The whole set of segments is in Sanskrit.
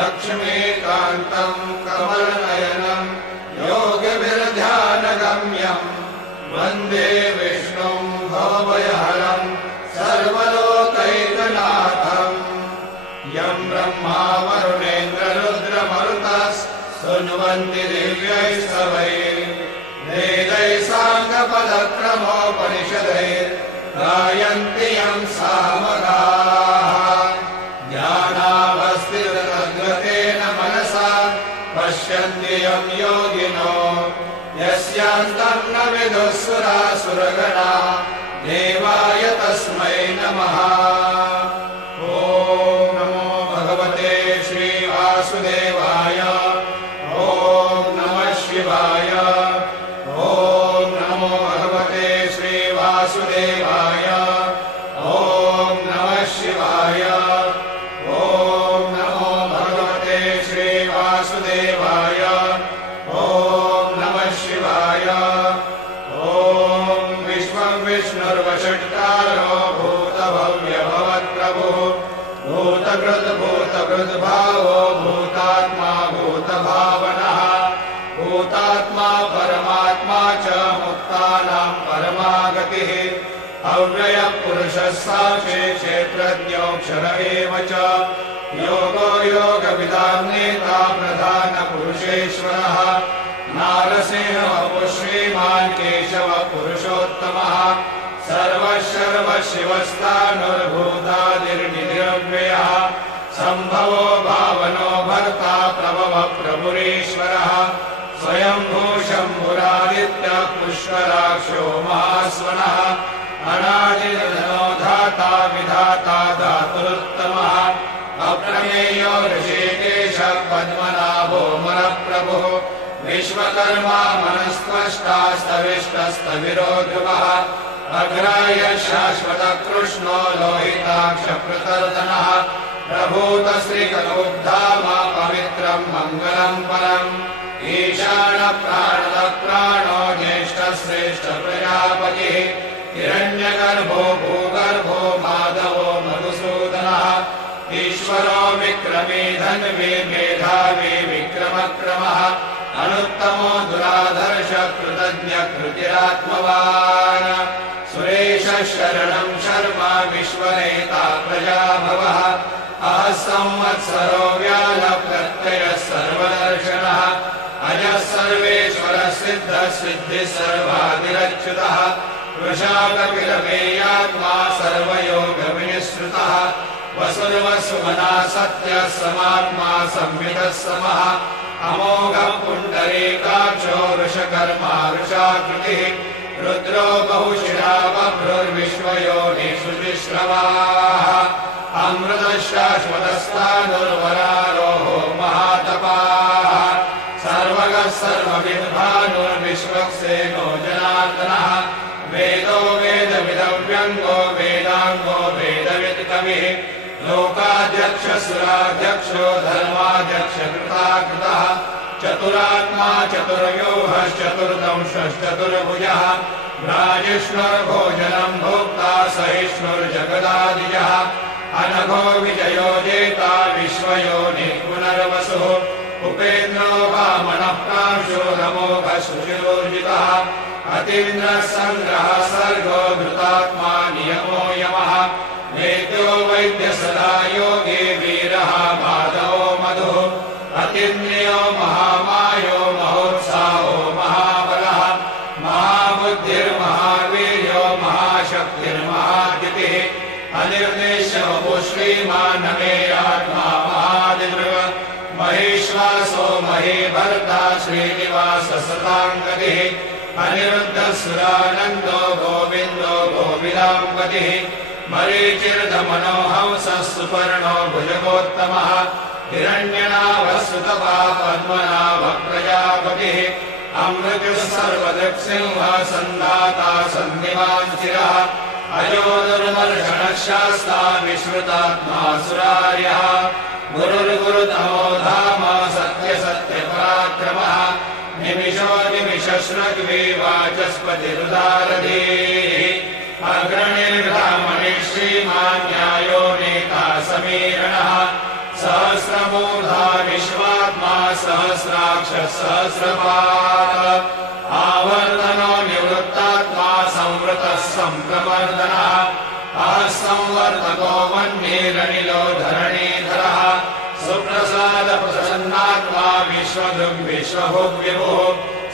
लक्ष्मीकान्तं कमलनयनं योगिभिर्ध्यानगम्यं वन्दे विष्णुं भवभयहरं सर्वलोकैकनाथं यं ब्रह्मा वरुणेन्द्ररुद्रमरुतस्तुन्वन्ति दिव्यैस्तवैः वेदैः साङ्गपदक्रमोपनिषदैः गायन्ति यं सामगाः ध्यानावस्थिततद्गतेन मनसा पश्यन्ति यं योगिनो यस्यान्तं न विदुः सुरासुरगणाः देवाय तस्मै नमः। ॐ नमो भगवते श्रीवासुदेवाय। ॐ नमः शिवाय। ॐ नमो भगवते श्रीवासुदेवाय। ॐ नमः शिवाय। ॐ नमो भगवते श्रीवासुदेवाय। ॐ नमः शिवाय। ॐ विश्वं विष्णुर्वषट्कारो भूतभव्यभवत्प्रभुः भूतकृद्भावो भूतात्मा भूतभावनः भूतात्मा परमात्मा च मुक्तानां परमागतिः अव्ययः पुरुषः साक्षी क्षेत्रज्ञोऽक्षर एव च योगो योगविदां नेता प्रधानपुरुषेश्वरः नारसिंहः श्रीमान् केशवः पुरुषोत्तमः सर्वशर्वशिवस्तानुर्भूतादिर्निरव्ययः सम्भवो भावनो भर्ता प्रभवः प्रभुरीश्वरः स्वयंभू शम्भुरादित्यः पुष्कराक्षो महास्वनः अनादिर्धनो धाता विधाता धातुरुत्तमः अप्रमेयो ऋषिकेशः पद्मनाभो मरप्रभुः विश्वकर्मा मनस्त्वष्टा स्तविष्टस्तविरो ध्रुवः अग्राय शाश्वतः कृष्णो लोहिताक्षप्रतर्दनः प्रभूतश्रीकलुब्धाम पवित्रं मङ्गलं परम् ईशानः प्राणदः प्राणो ज्येष्ठश्रेष्ठ प्रजापतिः हिरण्यगर्भो भूगर्भो माधवो मधुसूदनः ईश्वरो विक्रमी धन्वी मेधावी विक्रमक्रमः अनुत्तमो दुराधर्ष कृतज्ञ कृतिरात्मवान् सुरेशः शरणं शर्मा विश्वनेता प्रजाभवः अहः संवत्सरो व्यालः प्रत्ययः सर्वदर्शनः अजः सर्वेश्वरः सिद्धः सिद्धिः सर्वादिरच्युतः वृषाकपिलमेयात्मा सर्वयोगविनिःसृतः वसुर्वसुमना सत्यः समात्मा संवितः समः अमोघः पुण्डरीकाक्षो वृषकर्मा वृषाकृतिः रुद्रो बहुशिरा बभ्रुर्विश्वयोनिषु तिस्रवाः अमृतः शाश्वतस्तानुर्वरारोहो महातपाः सर्वगः सर्वविद्भानुर्विश्वक्सेनो जनार्दनः वेदो वेदविदव्यङ्गो वेदाङ्गो वेदवित्कविः लोकाध्यक्षसुराध्यक्षो धर्माध्यक्षकृताकृतः चतुरात्मा चतुर्व्यूहश्चतुर्दंशश्चतुर्भुजः राजिष्णुर्भोजनं भोक्ता सहिष्णुर्जगदादिजः अनघो विजयो जेता विश्वयोनिः पुनर्वसुः उपेन्द्रो वामनः प्रांशो नमोघः सुशिरोर्जितः अतीन्द्रः सङ्ग्रहः सर्गो धृतात्मा नियमो यमः वेद्यो वैद्य सदा योगी वीरः माधवो मधुः अतीन्द्रियो महामायो महोत्साहो महाबलः महाबुद्धिर्महावीर्यो महाशक्तिर्महाद्युतिः अनिर्देशो श्रीमानमेयात्मा महादिवृग महेश्वासो महीभर्ता श्रीनिवासः सताङ्गतिः अनिरुद्धसुरानन्दो गोविन्दो गोविदाम्पतिः मरीचिर्दमनो हंसः सुपर्णो भुजगोत्तमः हिरण्यनाभस्तुतपा पद्मनाभः प्रजापतिः अमृतः सर्वदृक्सिंहः सन्धाता सन्निवान् चिरः अजो दुर्मर्षणः शास्ता विश्रुतात्मा सुरार्यः गुरुर्गुरुतमो धाम सत्यसत्यपराक्रमः निमिषो निमिषश्रग्वी वाचस्पतिरुदारधीः अग्रणिर्ब्राह्मणे श्रीमान् न्यायो नेता समीरणः सहस्रमूर्धा सहस्रात्मा सहस्राक्षः सहस्रपात् आवर्तनो निवृत्तात्मा संवृतः सम्प्रवर्तनः संवर्तको वह्निरनिलो धरणीधरः सुप्रसादप्रसन्नात्मा विश्वभुग्विभुः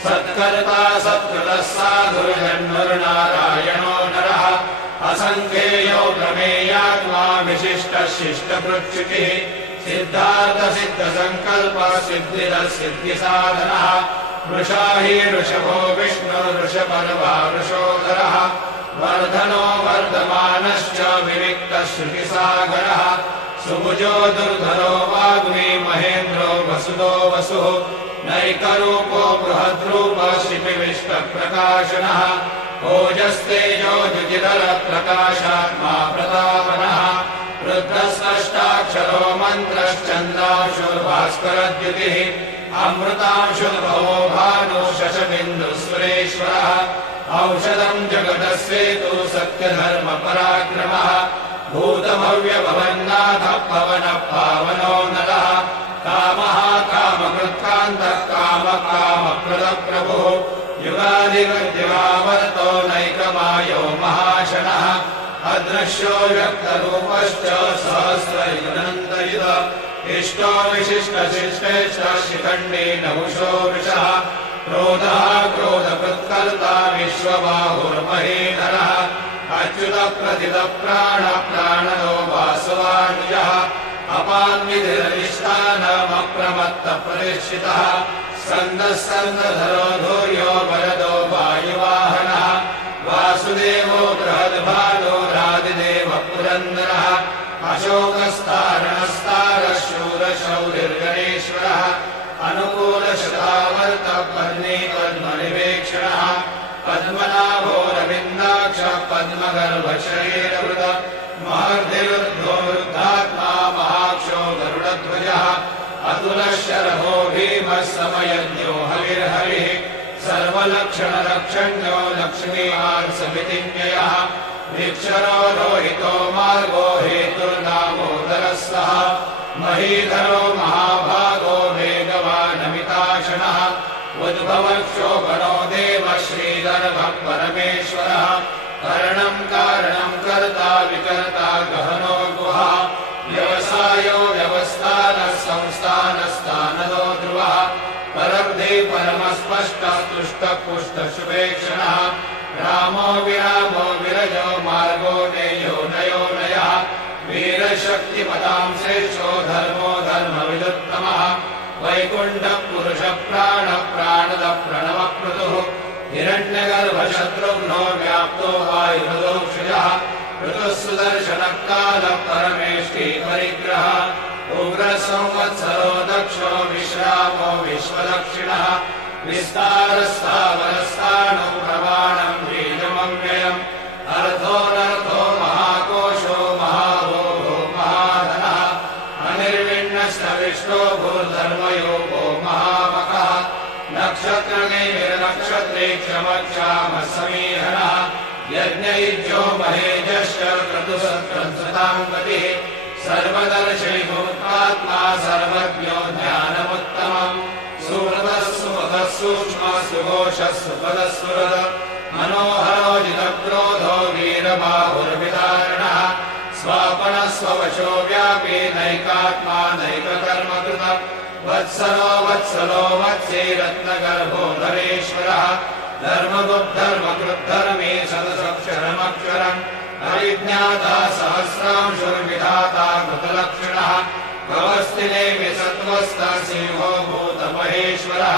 सत्कर्ता सत्कृतः साधुर्जन्मरुनारायणो नरः असङ्ख्येयो प्रमेयात्मा विशिष्टः शिष्टकृच्छुचिः सिद्धार्थसिद्धसङ्कल्पः सिद्धिरसिद्धिसाधनः वृषा हि ऋषभो विष्णुर्वृषपर्वा वृषोधरः वर्धनो वर्धमानश्च विविक्तः श्रुतिसागरः सुभुजो दुर्धरो वाग्मी महेन्द्रो वसुदो वसुः नैकरूपो बृहद्रूपः शिपिविष्टप्रकाशनः ओजस्तेजो द्युतिधरप्रकाशात्मा प्रतापनः रुद्रस्पष्टाक्षरो मन्त्रश्चन्द्रांशुर्भास्करद्युतिः अमृतांशुर्भवो भानु शशबिन्दुः औषधम् जगदस्येतु सत्यधर्मपराक्रमः भूतभव्यभवन्नाथः पवनः पावनो नरः कामः कामकृत्कान्तः कामप्रदप्रभुः युगादिवद्यवावर्तो नैकमायो महाशनः अदृश्यो व्यक्तरूपश्च सहस्रयुगनन्तयुग इष्टो विशिष्टशिष्टेष्टः शिखण्डी नहुषो वृषः क्रोधः क्रोधकृत्कर्ता विश्वबाहुर्महीधरः अच्युतप्रथितप्राणप्राणदो वासवानुजः अपान्विधिरधिष्ठानमप्रमत्तप्रतिष्ठितः स्कन्दः स्कन्दधरो धूर्यो वरदो वायुवाहनः वासुदेवो बृहद्भानुरादिदेवः पुरन्दरः अशोकस्तारणस्तारः शूरशौरिर्गणेश्वरः अनुकूलशतावर्तः पद्मनिवेक्षणः पद्मनाभोरविन्दाक्षः पद्मगर्भशरीरवृतः महर्धिवृद्धो वृद्धात्मा महाक्षो गरुडध्वजः अतुलः शरभो भीमः समयज्ञो हविर्हरिः सर्वलक्षणलक्षण्यो लक्ष्मीवांसमितिज्ञयः वीक्षरो रोहितो मार्गो हेतुर्दामोदरः सः महीधरो महाभागो वेगवानमिताशनः उद्भवक्षोभणो देवः श्रीधरभः परमेश्वरः करणम् कारणम् कर्ता विकर्ता गहनो गुहा व्यवसायो व्यवस्थानः संस्थानस्थानदो ध्रुवः परब्धि परमस्पष्टः तुष्टः पुष्टः शुभेक्षणः रामो विरामो विरजो मार्गो नेयो नयो नयः वीरशक्तिपदां श्रेष्ठो धर्मो धर्मविदुत्तमः वैकुण्ठः पुरुषः प्राणः प्राणदः प्रणवक्रतुः हिरण्यगर्भशत्रुघ्नो व्याप्तो वायुहृदोक्षजः ऋतुः सुदर्शनः कालः परमेष्टि परिग्रहः उग्रसंवत्सरो दक्षो विश्रामो विश्वदक्षिणः विस्तारस्थावरस्थाणो प्रमाणम् बीजमव्ययम् अर्थोऽनर्थो महाकोशो महाभोगो महाधनः अनिर्विण्णस्तविष्टो भूर्धर्मयोगो महामखः नक्षत्रनिर्नक्षत्रे क्षमक्षामः समीहनः यज्ञयुज्यो महेजश्च क्रतुसत्कृताम् गतिः सर्वदर्शैभूतात्मा सर्वज्ञो ज्ञानमुत्तमम् सुहृदः सुमुखः सूक्ष्मः सुघोषः सुपदस्फुरद मनोहरो जितक्रोधो वीरबाहुर्विदारणः स्वापनः स्ववशो व्यापी नैकात्मा नैककर्मकृतः वत्सलो वत्सलो वत्सेरत्नगर्भो धरेश्वरः धर्मगुप्धर्मकृद्धर्मे सदसक्षरमक्षरम् अविज्ञाता सहस्रांशुर्विधाता कृतलक्षणः भवस्थिने विसत्त्वस्थः सिंहो भूतमहेश्वरः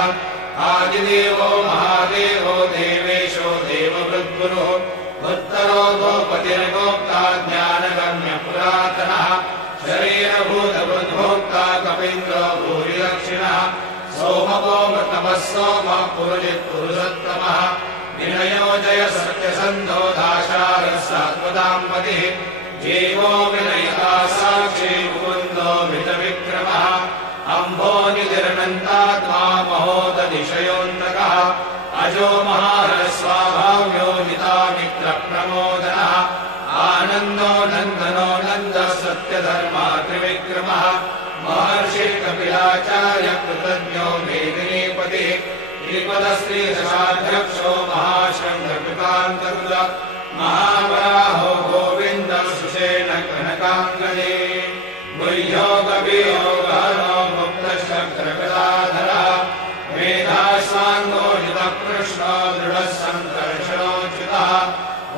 आदिदेवो महादेवो देवेशो देववृद्गुरुः उत्तरो गोपतिर्गोप्ता ज्ञानगम्यपुरातनः शरीरभूतवृद्भोक्ता कपीन्द्रो भूरिदक्षिणः सोमवो मृतमः सोमः पुरुजित्पुरुषोत्तमः विनयो जय सत्यसन्धो दाशारः सात्वताम्पतिः जीवो विनयता साक्षी मुकुन्दो मितविक्रमः अम्भो निधिरनन्तात्मा महोदधिशयोऽन्तकः अजो महारस्वाभाव्यो नितामित्रप्रमोदनः आनन्दो नन्दनो नन्दः सत्यधर्मा त्रिविक्रमः महर्षिः कपिला वेदाचार्य कृतज्ञो मेदिनीपतिः श्रीपदश्रीदशाध्यक्षो महाशङ्खकृतान्तकृत महावराहो गोविन्द सुषेण कनकाङ्गदे गुह्यो कवियोगहरो मुक्तशङ्करगदाधरः मेधासाङ्गोजितः कृष्णो दृढः सङ्कर्षणोच्युतः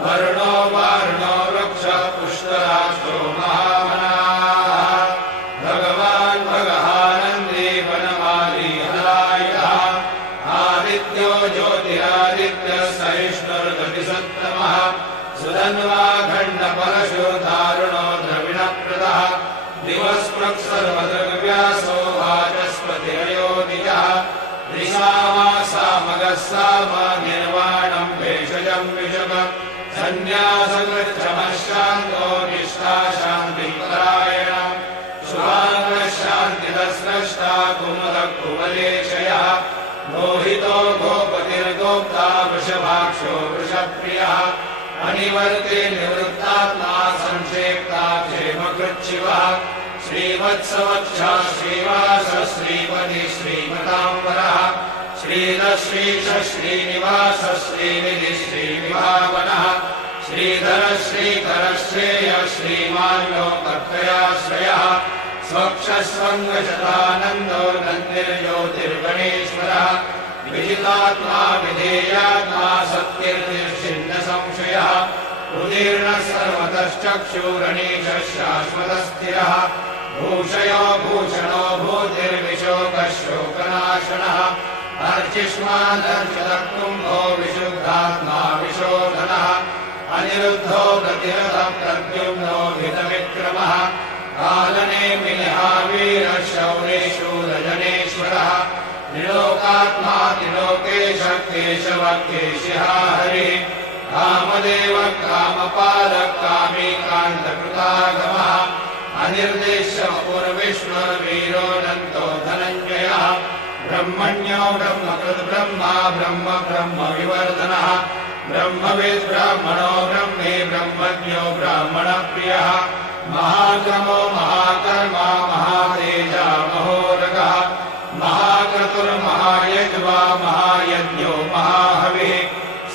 वरुणो वारुणो वृक्षः पुष्कराक्षो महामनाः भगवान् भगहानन्दी वनमाली हलायुधः आदित्यो ज्योतिरादित्यः सहिष्णुर्गतिसत्तमः सुधन्वाखण्डपरशो दारुणो द्रविणप्रदः दिवस्पृक्सर्वदृग्व्यासो वाचस्पतिरयो निजः त्रिसामासामगः साम निर्वाणं भेषजं विषम सन्न्यासकृच्छमः शान्तो निष्ठा शान्तिपरायणः शुभाङ्गः शान्तिदस्रष्टा कुमुदः कुवलेशयः मोहितो गोपतिर्गोप्ता वृषभाक्षो वृषप्रियः अनिवर्ते निवृत्तात्मा संक्षेप्ता क्षेमकृच्छिवः श्रीवत्सवक्षः श्रीवासः श्रीपति श्रीमताम्बरः श्रीधश्रीश श्रीनिवासः श्रीनिधिः श्रीविभावनः श्रीधर श्रीकरः श्रेयः श्रीमान् लोकत्रयाश्रयः स्वक्षस्वङ्गशतानन्दो नन्दिर्ज्योतिर्गणेश्वरः विजितात्मा विधेयात्मा सत्कीर्तिर्षिन्न संशयः उदीर्णः सर्वतश्चक्षुरणीशः शाश्वतस्थिरः भूषयो भूषणो भूतिर्विशोकः शोकनाशनः अर्चिष्मादर्शतः कुम्भो विशुद्धात्मा विशोधनः अनिरुद्धो प्रतिरथः प्रद्युम्नो भितविक्रमः कालनेमिनिहावीरः शौरेशूरजनेश्वरः त्रिलोकात्मा त्रिलोकेशः केशवः केशिहा हरिः कामदेव कामपालः कामी कान्तकृतागमः अनिर्देश्यपूर्विष्णुर्वीरोऽनन्तो धनञ्जयः ब्रह्मण्यो ब्रह्मकृद्ब्रह्मा ब्रह्म ब्रह्मविवर्धनः ब्रह्मविद् ब्राह्मणो ब्रह्मे ब्रह्मज्ञो ब्राह्मणप्रियः महाक्रमो महाकर्मा महातेजा महोरगः महाक्रतुर्महायज्वा महायज्ञो महाहविः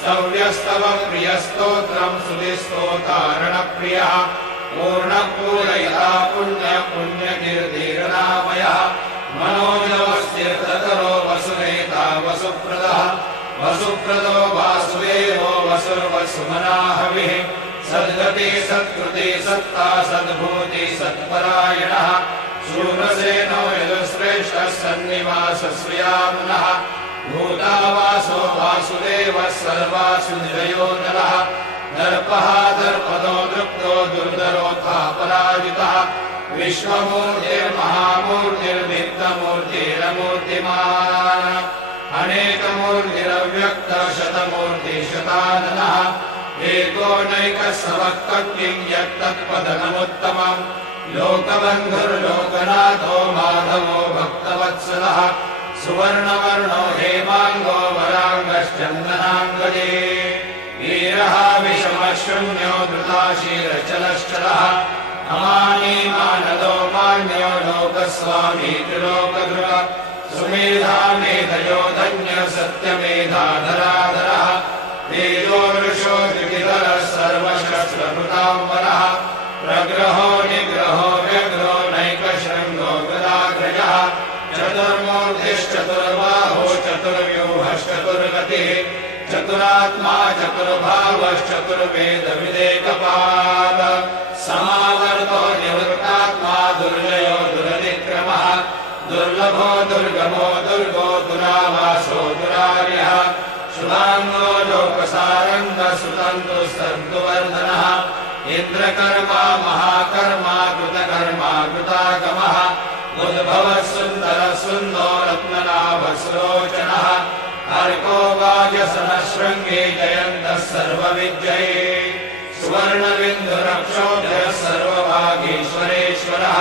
स्तव्यस्तव प्रियस्तोत्रम् स्तुतिस्तोतारणप्रियः पूर्णपूरयिता पुण्यपुण्यकीर्तिरनामयः मनोजवस्तीर्थकरो वसुनेता वसुप्रदः वसुप्रदो वासुदेवो वसुर्वसुमनाहविः सद्गति सत्कृति सत्ता सद्भूति सत्परायणः शूरसेनो यजुश्रेष्ठः सन्निवासश्रियामुनः भूतावासो वासुदेवः सर्वासुनिरयो नरः दर्पः दर्पदो दृप्तो दुर्धरोऽथापराजितः विश्वमूर्तिर्महामूर्तिर्नित्यमूर्तिरमूर्तिमान् अनेकमूर्तिरव्यक्तः शतमूर्तिशताननः एको नैकः समक्किं यत्तत्पदनमुत्तमम् लोकबन्धुर्लोकनाथो माधवो भक्तवत्सलः सुवर्णवर्णो हेमाङ्गो वराङ्गश्चन्दनाङ्गजे वीरः विषमः शून्यो धृताशीरश्चलश्चलः अमानी मानदो मान्यो लोकस्वामी त्रिलोकधृः सुमेधा मेधयो धन्यः सत्यमेधाधराधरः तेजो वृषो द्विगिधरः सर्वशस्त्रभृताम्बरः प्रग्रहो निग्रहो व्यग्रो नैकशृङ्गो गदाग्रजः चतुर्मूर्तिश्चतुर्बाहो चतुर्व्यूहश्चतुर्गतिः चतुरात्मा चतुर्भावश्चतुर्वेदविदेकपाल समावर्तो निवृत्तात्मा दुर्जयो दुरतिक्रमः दुर्लभो दुर्गमो दुर्गो दुरावासो दुरार्यः शुभाङ्गो लोकसारङ्गः सुतन्तु सन्तुवर्धनः इन्द्रकर्मा महाकर्मा कृतकर्मा कृतागमः उद्भवः सुन्दरः सुन्दो रत्ननाभस्रोचनः अर्को वाजसनः शृङ्गे जयन्तः सर्वविद्यये सुवर्णबिन्दुरक्षोभ्यः सर्वभागीश्वरेश्वरः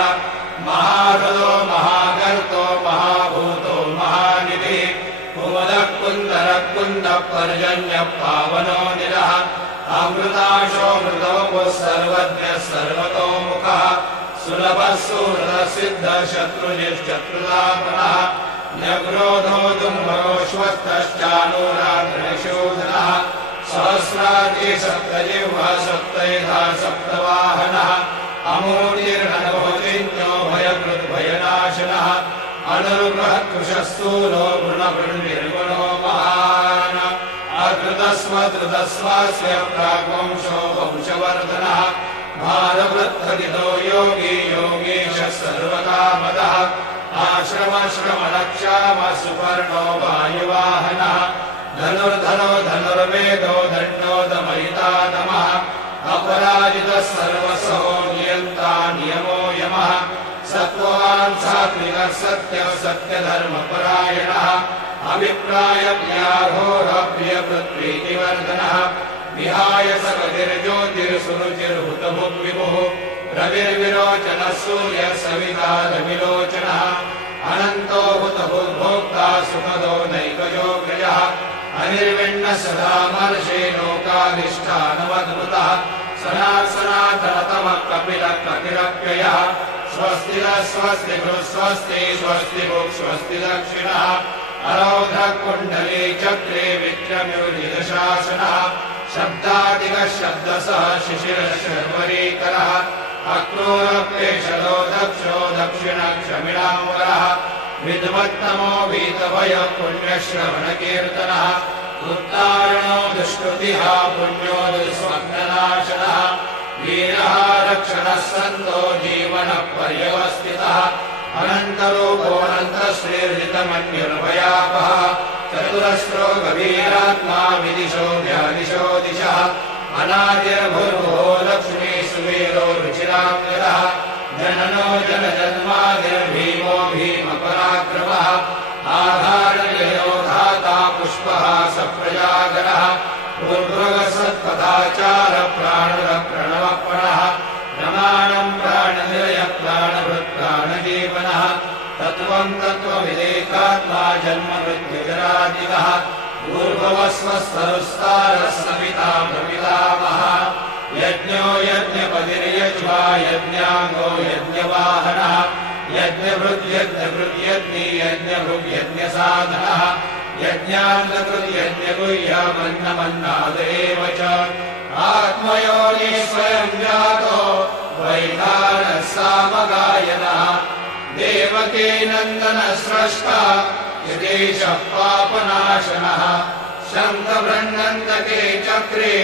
महाहृदो महागर्तो महाभूतो महानिधिः कुमुदः कुन्दरः कुन्दः पर्जन्यः पावनो निरः अमृताशो मृतवपुः सर्वज्ञः सर्वतोमुखः सुलभः सुहृदसिद्धशत्रुनिश्शत्रुतापनः न्यग्रोधो दुम्भरोश्वस्तश्चानूराधनिषूदनः सहस्राति सप्तजिह्वा सप्तैधा सप्तवाहनः अमूर्तिर्नभोचिन्यो भयकृद्भयनाशनः अनुर्बृहत्कृशस्तूलो गुणवृन्निर्गुणो महान् अकृतस्वधृतस्वास्य प्राग्वंशो वंशवर्धनः भारवृद्धगितो योगी योगीशः सर्वकामदः आश्रमश्रमणक्षामः सुपर्णो वायुवाहनः धनुर्धरो धनुर्वेदो दण्डो दमयितातमः अपराजितः सर्वसो नियन्ता नियमो यमः सत्त्ववान् सात्विकः सत्यः सत्यधर्मपरायणः अभिप्रायप्रियाघोरप्रियपृथ्वीतिवर्धनः विहाय सकतिर्ज्योतिर्सुरुचिर्हुतभुग्विभुः रविर्विरोचनः सूर्यः सविता रविलोचनः अनन्तो हुतभुग्भोक्ता सुखदो नैकयोग्रजः अनिर्विण्णः सदा महर्षे लोकाधिष्ठानमद्भुतः सनातनतमः कपिलः कपिरप्ययः स्वस्ति नः स्वस्ति स्वस्ति स्वस्ति भुक् स्वस्ति दक्षिणः अरौधः कुण्डली चक्रे विक्रम्योजितशासनः शब्दादिकः शब्दसः शिशिरः शर्वरीकरः अक्रूरप्रेषदो दक्षो दक्षिणक्षमिणाम्बरः विद्वत्तमो वीतभयः पुण्यश्रवणकीर्तनः उत्तारणो दुष्कृतिः पुण्यो दुःस्वप्ननाशनः वीरः रक्षणः सन्तो जीवनः पर्यवस्थितः अनन्तरूपोऽनन्तश्रीर्जितमन्युर्भयापः चतुरस्रो गभीरात्मा विदिशो व्यादिशो दिशः अनादिर्भुर्भुवो लक्ष्मी सुवीरो रुचिराङ्गदः जननो जनजन्मादिर्भीमो भीमपराक्रमः आधारनिलयो धाता पुष्पः सप्रजागरः पूर्वगसत्पदाचारः प्राणुरः प्रणवप्रणः प्रमाणम् प्राणनिलयः प्राणभृत् प्राणजीवनः तत्त्वम् तत्त्वविदेकात्मा जन्ममृत्युजरादिकः पूर्ववस्वस्तरुस्तारः सविता प्रपितामहः यज्ञो यज्ञपतिर्यज्वा यज्ञाङ्गो यज्ञवाहनः यज्ञभृद्यज्ञभृद्यज्ञी यज्ञभृग्यज्ञसाधनः यज्ञाङ्गकृद्यज्ञगुह्यमन्नमन्नाद एव च आत्मयोनि स्वयं जातो वैखानः सामगायनः देवकी नन्दनः स्रष्टा यदेशः पापनाशनः शङ्खबृह्णन्तके चक्रे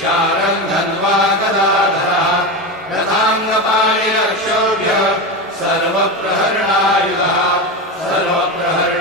शारम् धन्वा गदाधरः रथाङ्गपाणिरक्षोभ्य सर्वप्रहरणायुधः सर्वप्रहर